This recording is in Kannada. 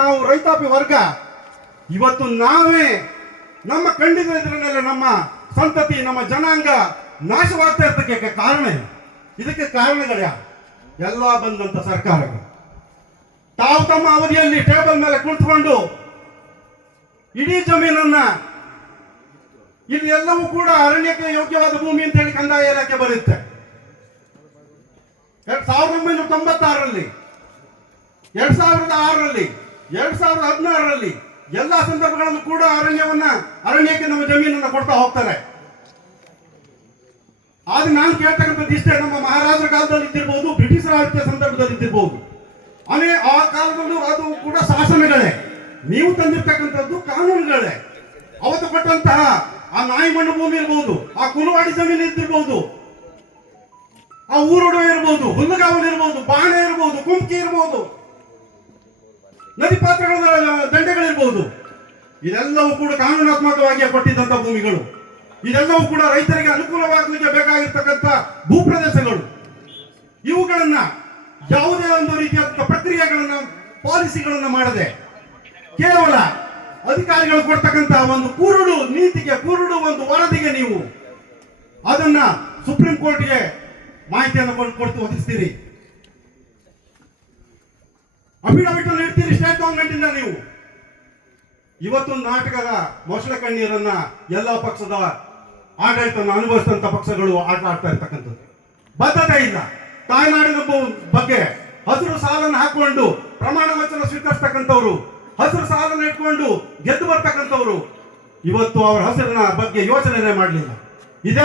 ನಾವು ರೈತಾಪಿ ವರ್ಗ ಇವತ್ತು ನಾವೇ ನಮ್ಮ ಖಂಡಿತ ಇದರನ್ನೆಲ್ಲ ನಮ್ಮ ಸಂತತಿ ನಮ್ಮ ಜನಾಂಗ ನಾಶವಾಗ್ತಾ ಇರ್ತಕ್ಕೆ ಕಾರಣ ಏನು? ಇದಕ್ಕೆ ಕಾರಣಗಳ ಎಲ್ಲ ಬಂದಂತ ಸರ್ಕಾರಗಳು ತಾವು ತಮ್ಮ ಅವಧಿಯಲ್ಲಿ ಟೇಬಲ್ ಮೇಲೆ ಕುಳಿತುಕೊಂಡು ಇಡೀ ಜಮೀನನ್ನ ಇಲ್ಲಿ ಎಲ್ಲವೂ ಕೂಡ ಅರಣ್ಯಕ್ಕೆ ಯೋಗ್ಯವಾದ ಭೂಮಿ ಅಂತ ಹೇಳಿ ಕಂದಾಯ ಇಲಾಖೆ ಬರುತ್ತೆ. 1996ರಲ್ಲಿ 2006ರಲ್ಲಿ 2016ರಲ್ಲಿ ಎಲ್ಲಾ ಸಂದರ್ಭಗಳಲ್ಲೂ ಕೂಡ ಅರಣ್ಯಕ್ಕೆ ನಮ್ಮ ಜಮೀನನ್ನ ಕೊಡ್ತಾ ಹೋಗ್ತಾರೆ. ಆದ್ರೆ ನಾನು ಕೇಳ್ತಕ್ಕಂಥದ್ದು ಇಷ್ಟೇ, ನಮ್ಮ ಮಹಾರಾಜರ ಕಾಲದಲ್ಲಿ ಇದ್ದಿರ್ಬೋದು, ಬ್ರಿಟಿಷರ ಆಳ್ವಿಕೆ ಸಂದರ್ಭದಲ್ಲಿ ಇದ್ದಿರ್ಬೋದು, ಆ ಕಾಲದಲ್ಲೂ ಅದು ಕೂಡ ಶಾಸನಗಳೇ, ನೀವು ತಂದಿರ್ತಕ್ಕಂಥದ್ದು ಕಾನೂನುಗಳೇ. ಅವತ್ತು ಕೊಟ್ಟಂತಹ ಆ ನಾಯಿ ಮಣ್ಣು ಭೂಮಿ ಇರ್ಬೋದು, ಆ ಕುಲವಾಡಿ ಜಮೀನು ಇದ್ದಿರ್ಬೋದು, ಆ ಊರೊಡವೆ ಇರ್ಬೋದು, ಹುಲ್ಲುಗಾವಲು ಇರ್ಬೋದು, ಬಾಣೆ ಇರ್ಬೋದು, ಕುಮ್ಕಿ ಇರ್ಬೋದು, ನದಿ ಪಾತ್ರಗಳ ದಂಡೆಗಳಿರ್ಬೋದು, ಇದೆಲ್ಲವೂ ಕೂಡ ಕಾನೂನಾತ್ಮಕವಾಗಿ ಕೊಟ್ಟಿದ್ದಂತ ಭೂಮಿಗಳು. ಇದೆಲ್ಲವೂ ಕೂಡ ರೈತರಿಗೆ ಅನುಕೂಲವಾಗಲಿಕ್ಕೆ ಬೇಕಾಗಿರ್ತಕ್ಕಂಥ ಭೂಪ್ರದೇಶಗಳು. ಇವುಗಳನ್ನ ಯಾವುದೇ ಒಂದು ರೀತಿಯಾದ ಪ್ರಕ್ರಿಯೆಗಳನ್ನ ಪಾಲಿಸಿಗಳನ್ನ ಮಾಡದೆ ಕೇವಲ ಅಧಿಕಾರಿಗಳು ಕೊಡ್ತಕ್ಕಂತಹ ಒಂದು ಕುರುಡು ನೀತಿಗೆ, ಕುರುಡು ಒಂದು ವರದಿಗೆ ನೀವು ಅದನ್ನ ಸುಪ್ರೀಂ ಕೋರ್ಟ್ಗೆ ಮಾಹಿತಿಯನ್ನು ಕೊಟ್ಟು ಒದಗಿಸ್ತೀರಿ, ಅಫಿಡವಿಟ್ ಅನ್ನು ಇಡ್ತೀರಿ ಸ್ಟೇಟ್ ಗವರ್ಮೆಂಟ್ ಇಂದ. ನೀವು ಇವತ್ತು ನಾಟಕದ ಮೊಸಳೆ ಕಣ್ಣೀರನ್ನ ಎಲ್ಲ ಪಕ್ಷದ ಆಡಳಿತವನ್ನು ಅನುಭವಿಸಿದಂತ ಪಕ್ಷಗಳು ಆಟ ಆಡ್ತಾ ಇರ್ತಕ್ಕಂಥದ್ದು. ಬದ್ಧತೆ ಇಲ್ಲ. ತಾಯ್ನಾಡಿನ ಬಗ್ಗೆ ಹಸಿರು ಸಾಲನ್ನು ಹಾಕೊಂಡು ಪ್ರಮಾಣ ವಚನ ಸ್ವೀಕರಿಸ್ತಕ್ಕಂಥವ್ರು, ಹಸಿರು ಸಾಲನ್ನು ಇಟ್ಕೊಂಡು ಗೆದ್ದು ಬರ್ತಕ್ಕಂಥವ್ರು ಇವತ್ತು ಅವರ ಹಸಿರಿನ ಬಗ್ಗೆ ಯೋಚನೆ ಮಾಡಲಿಲ್ಲ.